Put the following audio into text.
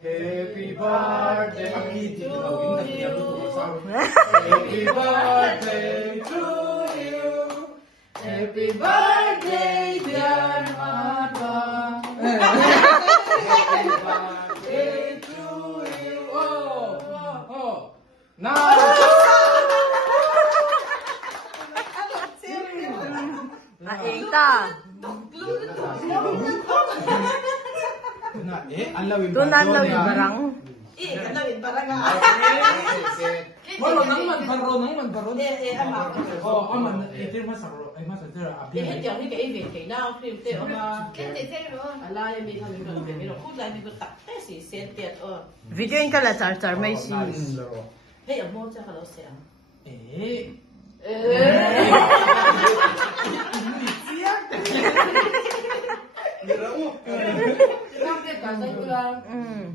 Happy birthday to you. Happy birthday to you. Happy birthday, dear Mata. Happy birthday to you. Oh. Now. Aita. Anlawin Tunan daw yung barang. Kanawin barang nga. Wala nang magbaron. Ama. Oh, aman, ito masaro. Ay masaro. Abi. 你讲那个 A 给那 free 对吗？跟姐姐咯。阿拉也没他们个没有，后来那个大但是先点哦， Video yung kala char may si. 嘿有么这个老师啊？ Eh. 刚才讲这个啦， Mm.